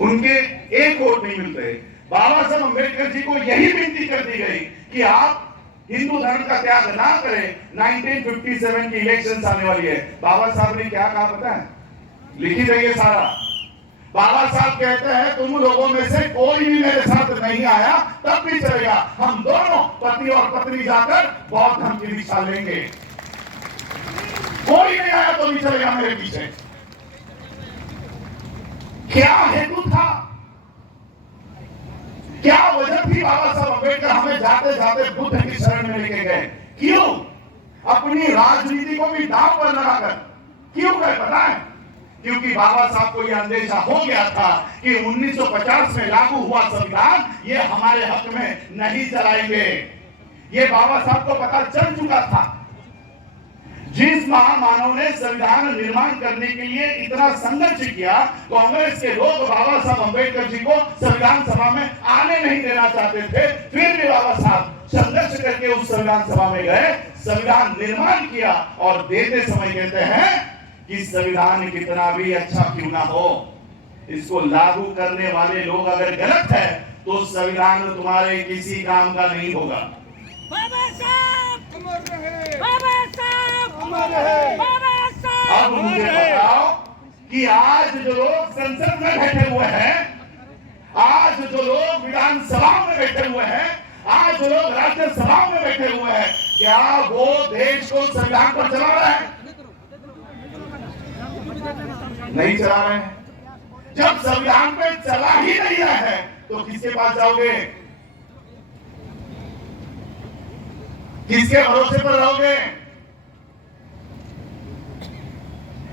उनके एक वोट नहीं मिलते। बाबा साहब अम्बेडकर जी को यही विनती कर दी गई कि आप हिंदू धर्म का त्याग ना करें। 1957 की इलेक्शन आने वाली है। बाबा साहब ने क्या कहा पता है? लिखित है ये सारा। बाबा साहब कहते हैं तुम लोगों में से कोई भी मेरे साथ नहीं आया तब भी चलेगा, हम दोनों पति और पत्नी जाकर बौद्ध धर्म की दीक्षा लेंगे। कोई नहीं आया तो भी चलेगा मेरे पीछे। क्या हेतु था, क्या वजह थी? बाबा साहब अम्बेडकर हमें जाते जाते बुद्ध की शरण में लेके गए। क्यों? अपनी राजनीति को भी दांव पर लगाकर। क्यों गए पता है? क्योंकि बाबा साहब को यह अंदेशा हो गया था कि 1950 में लागू हुआ संविधान ये हमारे हक में नहीं चलाएंगे। ये बाबा साहब को पता चल चुका था। जिस महामानव ने संविधान निर्माण करने के लिए इतना संघर्ष किया, कांग्रेस के लोग बाबा साहब अम्बेडकर जी को संविधान सभा में आने नहीं देना चाहते थे, फिर भी बाबा साहब संघर्ष करके उस संविधान सभा में गए, संविधान निर्माण किया और देते समय कहते हैं कि संविधान कितना भी अच्छा क्यों ना हो, इसको लागू करने वाले लोग अगर गलत है तो संविधान तुम्हारे किसी काम का नहीं होगा। बाबा साहब अमर रहे, बाबा साहब अमर रहे, बाबा साहब। अब मुझे बताओ कि आज जो लोग संसद में बैठे हुए हैं, आज जो लोग विधानसभा में बैठे हुए हैं, आज जो लोग राज्यसभा में बैठे हुए हैं, क्या वो देश को संविधान पर चला रहे हैं? नहीं चला रहे हैं। जब संविधान पे चला ही नहीं रहा है तो किसके पास जाओगे? किसके भरोसे पर रहोगे?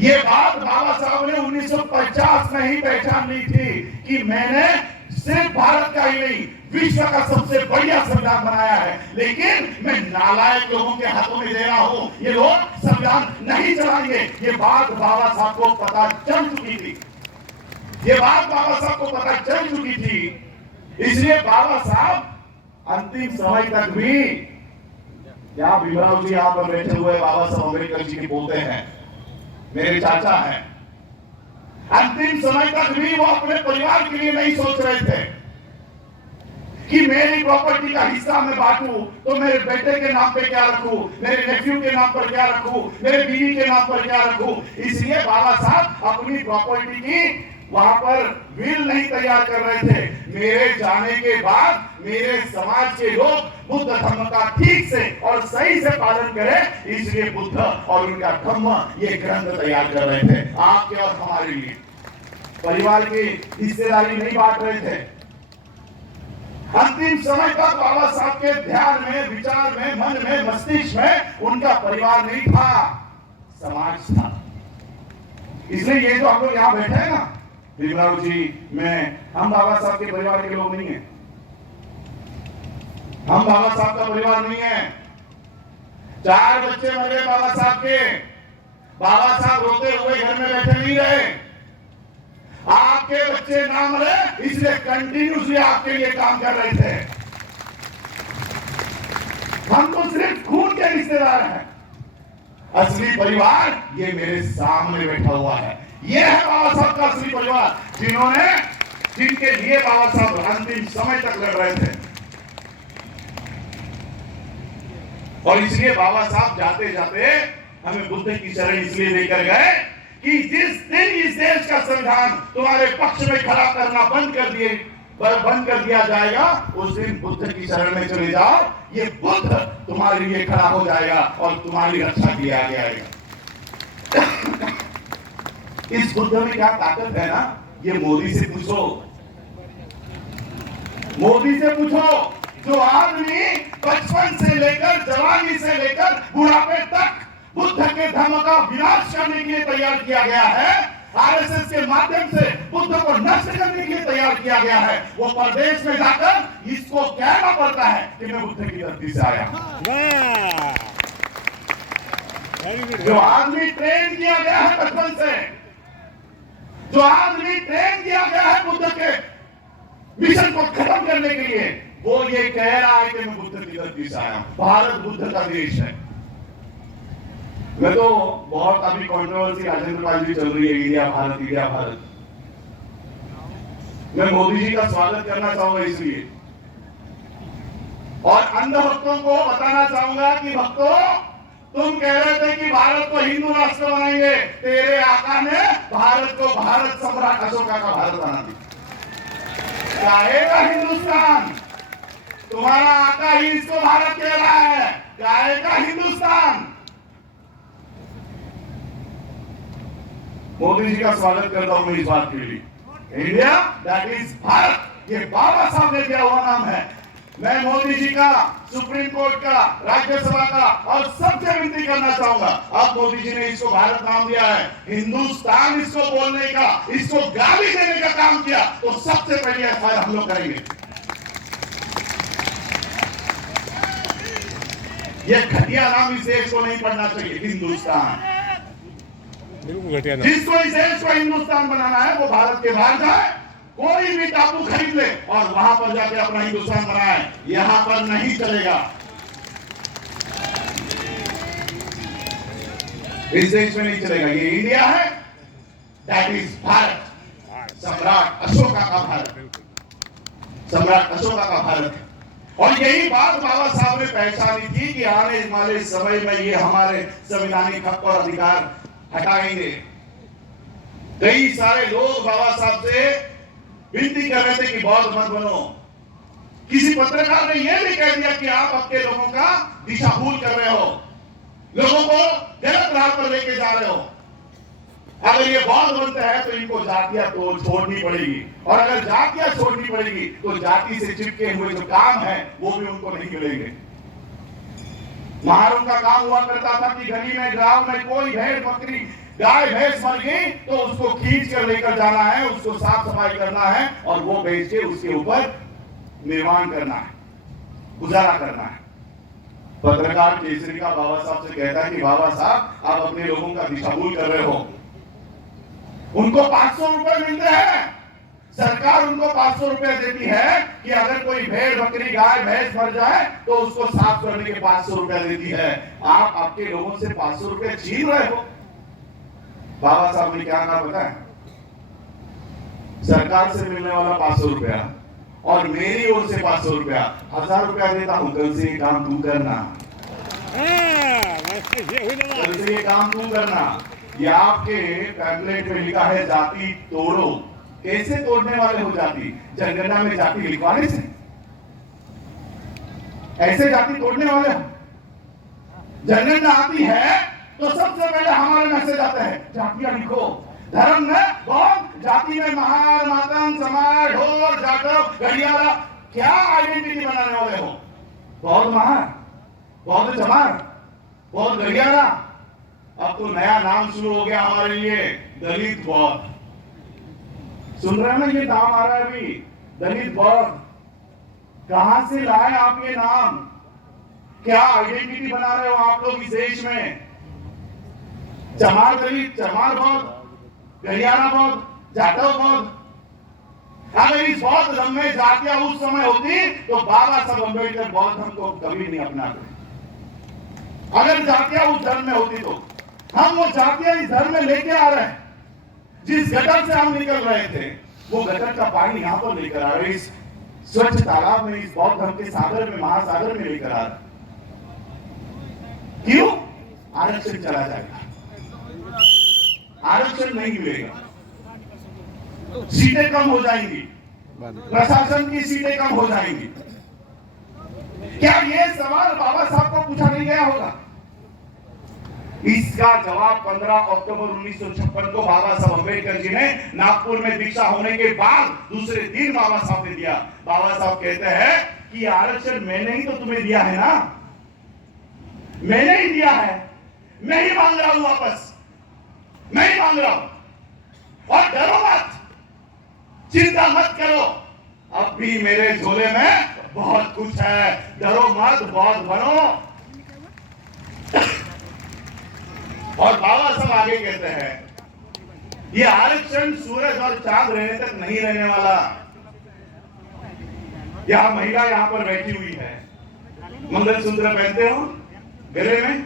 ये बात बाबा साहब ने 1950 में ही पहचान ली थी कि मैंने सिर्फ भारत का ही नहीं विश्व का सबसे बढ़िया संविधान बनाया है, लेकिन मैं नालायक लोगों के हाथों में दे रहा हूं, ये लोग संविधान नहीं चलाएंगे। ये बात बाबा साहब को पता चल चुकी थी। ये बात बाबा साहब को पता चल चुकी थी। इसलिए बाबा साहब अंतिम समय तक भी, क्या भीमराव जी यहां पर बैठे हुए बाबा साहब अम्बेडकर जी के पोते हैं, मेरे चाचा हैं, अंतिम समय तक भी वो अपने परिवार के लिए नहीं सोच रहे थे कि मेरी प्रॉपर्टी का हिस्सा मैं बांटूं तो मेरे बेटे के नाम पे क्या रखूं, मेरे नेफ्यू के नाम पर क्या रखूं, मेरे बीवी के नाम पर क्या रखूं। इसलिए बाबा साहब अपनी प्रॉपर्टी की वहां पर विल नहीं तैयार कर रहे थे। मेरे जाने के बाद मेरे समाज के लोग बुद्ध धर्म का ठीक से और सही से पालन करें, इसलिए बुद्ध और उनका धर्म ये ग्रंथ तैयार कर रहे थे आपके और हमारे लिए। परिवार की हिस्सेदारी नहीं बांट रहे थे। अंतिम समय तक बाबा साहब के ध्यान में, विचार में, मन में, मस्तिष्क में उनका परिवार नहीं था, समाज था। इसलिए ये जो हम लोग यहां बैठे हैं ना, भीमराव जी, मैं, हम बाबा साहब के परिवार के लोग नहीं हैं। हम बाबा साहब का परिवार नहीं है। 4 बच्चे मरे बाबा साहब के। बाबा साहब रोते हुए घर में बैठे नहीं रहे। आपके बच्चे ना मरे इसलिए कंटिन्यूसली आपके लिए काम कर रहे थे। हम तो सिर्फ खून के रिश्तेदार हैं। असली परिवार ये मेरे सामने बैठा हुआ है। ये है बाबा साहब का असली परिवार, जिनके लिए बाबा साहब अंतिम समय तक लड़ रहे थे। और इसलिए बाबा साहब जाते जाते हमें बुद्ध की शरण इसलिए लेकर गए कि जिस दिन इस देश का संविधान तुम्हारे पक्ष में खड़ा करना बंद कर दिया जाएगा, उस दिन बुद्ध की शरण में चले जाओ। ये बुद्ध तुम्हारे लिए खड़ा हो जाएगा और तुम्हारी रक्षा के लिए आगे आएगा। इस बुद्ध में क्या ताकत है ना, ये मोदी से पूछो। मोदी से पूछो, जो आदमी बचपन से लेकर, जवानी से लेकर बुढ़ापे तक बुद्ध के धर्म का विनाश करने के लिए तैयार किया गया है, आरएसएस के माध्यम से बुद्ध को नष्ट करने के लिए तैयार किया गया है, वो प्रदेश में जाकर इसको कहना पड़ता है कि मैं बुद्ध की धरती से आया हूं। जो आदमी ट्रेन किया गया है बचपन से, जो आदमी ट्रेन किया गया है बुद्ध के मिशन को खत्म करने के लिए, वो ये कह रहा है कि मैं बुद्ध की धरती से आया हूं। भारत बुद्ध का देश है। मैं तो बहुत अभी कंट्रोवर्सी राजेंद्र पाल जी चल रही है, इंडिया भारत, इंडिया भारत। मैं मोदी जी का स्वागत करना चाहूंगा इसलिए, और अंध भक्तों को बताना चाहूंगा कि भक्तों, तुम कह रहे थे कि भारत को हिंदू राष्ट्र बनाएंगे, तेरे आका ने भारत को भारत सम्राट अशोका का भारत बना दिया। चाहेगा हिंदुस्तान, तुम्हारा आका ही इसको भारत कह रहा है, चाहेगा हिंदुस्तान। मोदी जी का स्वागत करता हूं मैं इस बात के लिए। इंडिया दैट इज भारत, ये बाबा साहब ने दिया हुआ नाम है। मैं मोदी जी का, सुप्रीम कोर्ट का, राज्यसभा का और सबसे विनती करना चाहूंगा, अब मोदी जी ने इसको भारत नाम दिया है, हिंदुस्तान इसको बोलने का, इसको गाली देने का काम किया तो सबसे पहले एफआईआर हम लोग करेंगे। ये घटिया नाम इस देश को नहीं पढ़ना चाहिए, हिंदुस्तान। जिसको इस देश को हिंदुस्तान बनाना है वो भारत के बाहर जाए, कोई भी टापू खरीद ले और वहां पर जाके अपना हिंदुस्तान बनाए, यहां पर नहीं चलेगा। इस देश में नहीं चलेगा। ये इंडिया है, दैट इज भारत, सम्राट अशोका का भारत, सम्राट अशोका का भारत। और यही बात बाबा साहब ने पहचानी थी कि आने वाले समय में ये हमारे संवैधानिक हक और अधिकार हटाएंगे। कई सारे लोग बाबा साहब से विनती कर रहे थे कि बौद्ध मत बनो। किसी पत्रकार ने यह भी कह दिया कि आप अपने लोगों का दिशा भूल कर रहे हो, लोगों को गलत राह पर लेके जा रहे हो। अगर ये बौद्ध बनते हैं तो इनको जातियां तो छोड़नी पड़ेगी, और अगर जातियां छोड़नी पड़ेगी तो जाति से चिपके हुए जो काम है वो भी उनको नहीं मिलेंगे। महारुण का काम हुआ करता था कि गली में, गांव में कोई भेड़ बकरी गाय भैंस मर गई तो उसको खींच कर लेकर जाना है, उसको साफ सफाई करना है और वो बेच के उसके ऊपर निर्माण करना है, गुजारा करना है। पत्रकार केसरी का बाबा साहब से कहता है कि बाबा साहब आप अपने लोगों का दिशा भूल कर रहे हो। उनको 500 रुपए मिलते हैं, सरकार उनको 500 रुपए देती है कि अगर कोई भेड़ बकरी गाय भैंस मर जाए तो उसको साफ करने के 500 रुपए देती है। आप आपके लोगों से 500 रुपए छीन रहे हो। बाबा साहब ने क्या कहा पता है? सरकार से मिलने वाला 500 रुपया और मेरी ओर से 500 रुपया, 1000 रुपया देता हूं, कल से ये काम तू करना, कल से ये काम तू करना। ये आपके पैम्फलेट में लिखा है जाति तोड़ो। कैसे तोड़ने वाले हो जाति? जनगणना में जाति लिखवाने से ऐसे जाति तोड़ने वाले हो? जनगणना आती है तो सबसे पहले हमारे मैसेज आता है जातियां लिखो। धर्म में बौद्ध, जाति में महार, मातंग, समाज, ढोर, जाटव, गढ़ियारा, क्या आइडेंटिटी बनाने वाले हो? बौद्ध महार, बौद्ध चमार, बौद्ध गढ़ियारा। अब तो नया नाम शुरू हो गया हमारे लिए, दलित बौद्ध। सुन रहे हैं ना, ये नाम आ रहा है अभी, दलित बौद्ध। कहां से लाए आप ये नाम? क्या आइडेंटिटी बना रहे हो आप लोग इस देश में? चमार दलित, चमार बौद्ध, गढ़ियारा बौद्ध, जाटव बौद्ध। अगर इस बौद्ध धर्म में जातियां उस समय होती तो बाबा साहब अम्बेडकर बौद्ध धर्म को कभी नहीं अपनाते। अगर जातियां उस धर्म में होती तो हम वो जातियां इस धर्म में लेके आ रहे हैं। जिस गटर से हम निकल रहे थे वो गटर का पानी यहां पर लेकर आ रहे, इस स्वच्छ तालाब में, इस बौद्ध धर्म के सागर में, महासागर में लेकर आ रहे। क्यों? आरक्षण चला जाएगा, आरक्षण नहीं मिलेगा, सीटें कम हो जाएंगी, प्रशासन की सीटें कम हो जाएंगी। क्या ये सवाल बाबा साहब को पूछा नहीं गया होगा? इसका जवाब 15 अक्टूबर 1956 को बाबा साहब अम्बेडकर जी ने नागपुर में दीक्षा होने के बाद दूसरे दिन बाबा साहब ने दिया। बाबा साहब कहते हैं कि आरक्षण मैंने ही तो तुम्हें दिया है ना, मैंने ही दिया है, मैं ही मांग रहा हूं वापस, मैं ही मांग रहा हूं। और डरो मत, चिंता मत करो, अब भी मेरे झोले में बहुत कुछ है, डरो मत, बौद्ध बनो। और बाबा साहब आगे कहते हैं ये आरक्षण सूरज और चांद रहने तक नहीं रहने वाला। यहां महिला यहां पर बैठी हुई है, मंगलसूत्र पहनते हो गले में।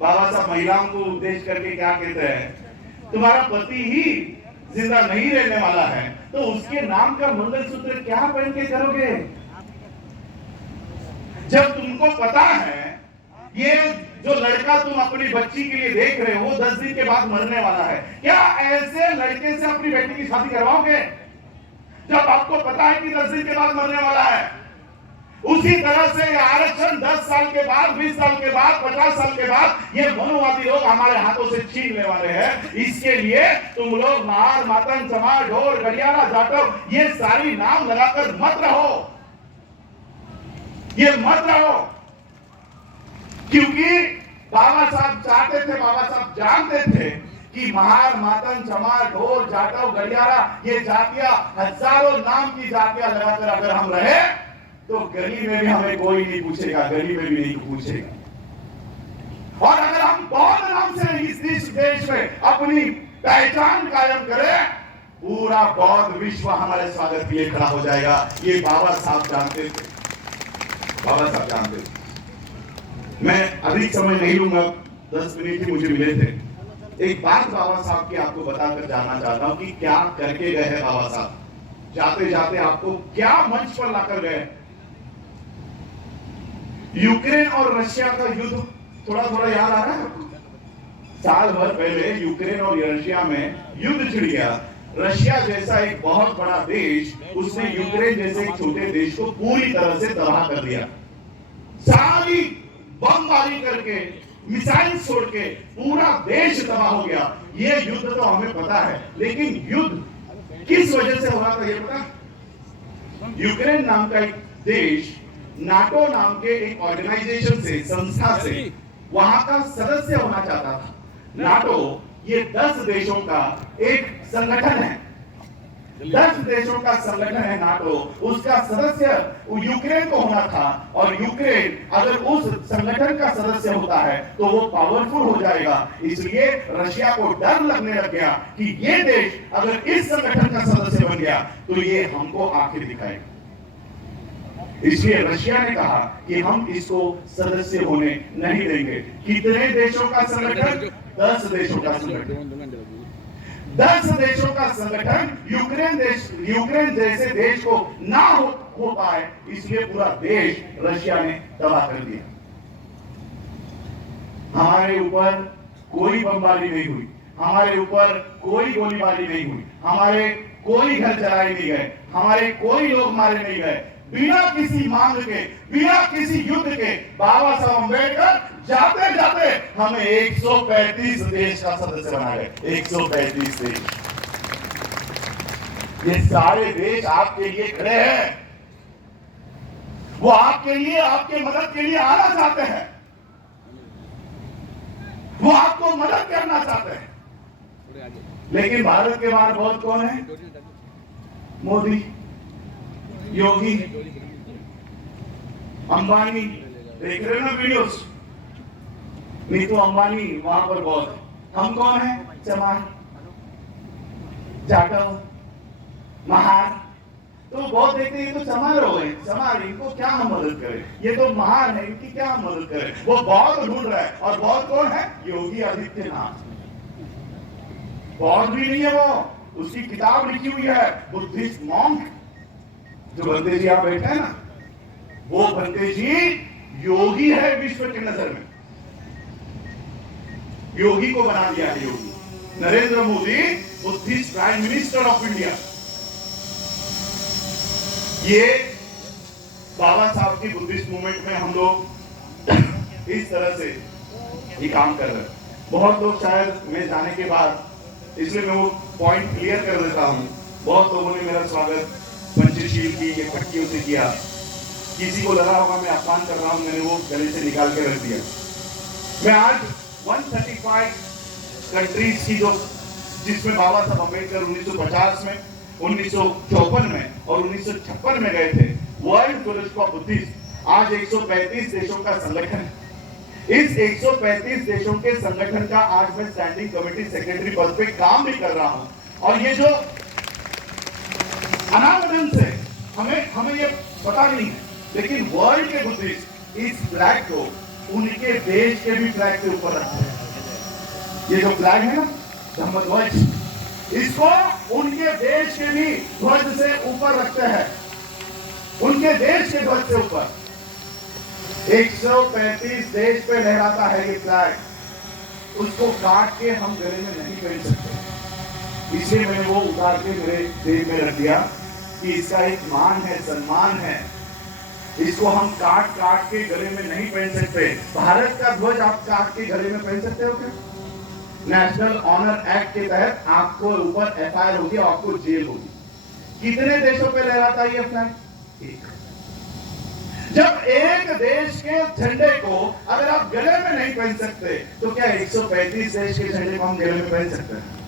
बाबा साहब महिलाओं को उद्देश्य करके क्या कहते हैं? तुम्हारा पति ही जिंदा नहीं रहने वाला है, तो उसके नाम का मंगलसूत्र क्या पहन के करोगे? जब तुमको पता है ये जो लड़का तुम अपनी बच्ची के लिए देख रहे हो 10 दिन के बाद मरने वाला है, क्या ऐसे लड़के से अपनी बेटी की शादी करवाओगे जब आपको पता है कि 10 दिन के बाद मरने वाला है? उसी तरह से आरक्षण 10 साल के बाद, 20 साल के बाद, 50 साल के बाद ये मनोवादी लोग हमारे हाथों से छीनने वाले हैं। इसके लिए तुम लोग महार, मातंग, चमार, ढोर, गड़ियारा, जाटव ये सारी नाम लगाकर मत रहो, ये मत रहो, क्योंकि बाबा साहब चाहते थे, बाबा साहब जानते थे कि महार, मातंग, चमार, ढोर, जाटव, गड़ियारा ये जातियां, हजारों नाम की जातियां लगाकर अगर हम रहे तो गली में भी हमें कोई नहीं पूछेगा, गली में भी नहीं पूछेगा। और अगर हम बौद्ध नाम से इस देश में अपनी पहचान कायम करें, पूरा बौद्ध विश्व हमारे स्वागत के लिए खड़ा हो जाएगा। ये बाबा साहब जानते थे, बाबा साहब जानते थे। मैं अधिक समय नहीं लूंगा, 10 मिनट ही मुझे मिले थे। एक बात बाबा साहब की आपको बताकर जानना चाहता हूं कि क्या करके गए हैं बाबा साहब। जाते जाते आपको क्या मंच पर लाकर गए। यूक्रेन और रशिया का युद्ध थोड़ा थोड़ा याद आ रहा है आपको? साल भर पहले यूक्रेन और रशिया में युद्ध छिड़ गया। रशिया जैसा एक बहुत बड़ा देश, उसने यूक्रेन जैसे एक छोटे देश को पूरी तरह से तबाह कर दिया। सारी बमबारी करके, मिसाइल छोड़ के पूरा देश तबाह हो गया। ये युद्ध तो हमें पता है, लेकिन युद्ध किस वजह से हुआ था ये पता? यूक्रेन नाम का एक देश नाटो नाम के एक ऑर्गेनाइजेशन से, संस्था से वहां का सदस्य होना चाहता था। नाटो ये 10 देशों का एक संगठन है, 10 देशों का संगठन है नाटो। उसका सदस्य यूक्रेन को होना था, और यूक्रेन अगर उस संगठन का सदस्य होता है तो वो पावरफुल हो जाएगा। इसलिए रशिया को डर लगने लग गया कि ये देश अगर इस संगठन का सदस्य बन गया तो ये हमको आंखें दिखाएगा। इसलिए रशिया ने कहा कि हम इसको सदस्य होने नहीं देंगे। कितने देशों का संगठन? 10 देशों का संगठन। 10 देशों का संगठन यूक्रेन जैसे देश को ना हो पाए, इसलिए पूरा देश रशिया ने तबाह कर दिया। हमारे ऊपर कोई बमबारी नहीं हुई, हमारे ऊपर कोई गोलीबारी नहीं हुई, हमारे कोई घर जलाए नहीं गए, हमारे कोई लोग मारे नहीं गए। बिना किसी मांग के, बिना किसी युद्ध के बाबा साहब अम्बेडकर जाते जाते हमें 135 देश का सदस्य बना गए। 135 देश। ये सारे देश आपके लिए खड़े हैं, वो आपके लिए, आपके मदद के लिए आना चाहते हैं, वो आपको मदद करना चाहते हैं। लेकिन भारत के बाहर बहुत कौन है? मोदी, योगी, अंबानी, देख रहे हो ना वीडियोस? नीतू अंबानी वहां पर बहुत। हम कौन है? चमार, जाटव, महार। तो बहुत देखते हैं, ये तो चमार हो गए, चमार, इनको क्या हम मदद करें? ये तो महार है, इनकी क्या हम मदद करें? वो बौद्ध ढूंढ रहा है, और बौद्ध कौन है? योगी आदित्यनाथ। बौद्ध भी नहीं है वो, उसकी किताब लिखी हुई है बुद्धिस्ट मॉन्क। जो बंदे जी आप बैठे हैं ना, वो बंदे जी योगी है विश्व की नजर में। योगी को बना दिया है Yogi. Narendra Modi Buddhist prime minister of India. ये बाबा साहब की बुद्धिस्ट मूवमेंट में हम लोग इस तरह से ये काम कर रहे हैं। बहुत लोग शायद मैं जाने के बाद, इसलिए मैं वो पॉइंट क्लियर कर देता हूं। बहुत लोगों ने मेरा स्वागत पंचशील की ये पट्टियों से किया। किसी को लगा होगा मैं अपमान कर रहा हूं, मैंने वो गले से निकाल के रख दिया। मैं आज 135 कंट्रीज की जो, जिसमें बाबा साहब अम्बेडकर 1950 में, 1954 में और 1956 में गए थे, वर्ल्ड फेलोशिप ऑफ बुद्धिस्ट आज 135 देशों का संगठन है। इस 135 देशों के संगठन का आज मैं स्टैंडिंग कमेटी सेक्रेटरी पद पे काम भी कर रहा हूं। और ये जो अनावरण से हमें ये पता नहीं है, लेकिन वर्ल्ड के बुद्धिस्ट इस फ्लैग को उनके देश के भी फ्लैग के ऊपर रखते हैं। ये जो फ्लैग है ना, धम्मध्वज, इसको उनके देश के भी ध्वज से ऊपर रखते हैं, उनके देश के ध्वज से ऊपर। 135 देश पे लहराता है ये फ्लैग, उसको काट के हम गले में नहीं पहन सकते। इसलिए मैंने वो उतार के मेरे जेब में रख दिया कि इसका एक मान है, सम्मान है, इसको हम काट काट के गले में नहीं पहन सकते। भारत का ध्वज आप काट के गले में पहन सकते हो क्या? नेशनल ऑनर एक्ट के तहत आपको ऊपर एफआईआर होगी, आपको जेल होगी। कितने देशों पे लहराता है ये फ्लैग? एक। जब एक देश के झंडे को अगर आप गले में नहीं पहन सकते, तो क्या 135 देश के झंडे को हम गले में पहन सकते हैं?